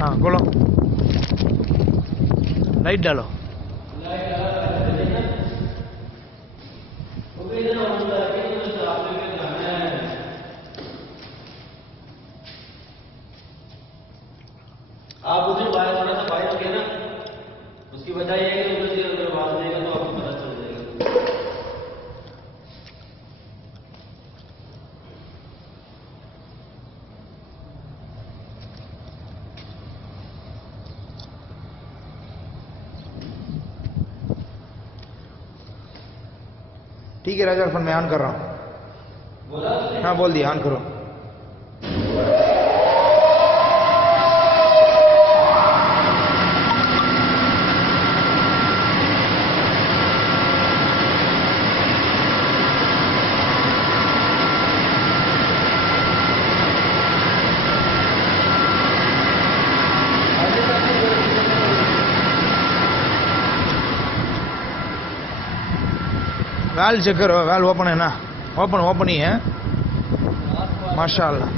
हाँ खोलो, लाइट डालो। आप उधर बाहर थोड़ा सा बाहर रखिए ना, उसकी वजह यह है कि उधर से अगर आवाज देगा तो आपको पता चल जाएगा। ठीक है राजा, फोन मैं ऑन कर रहा हूँ। हाँ बोल दिया, ऑन करो। वाल चेक करो, वाल ओपन है ना? ओपन ही है, माशाअल्लाह।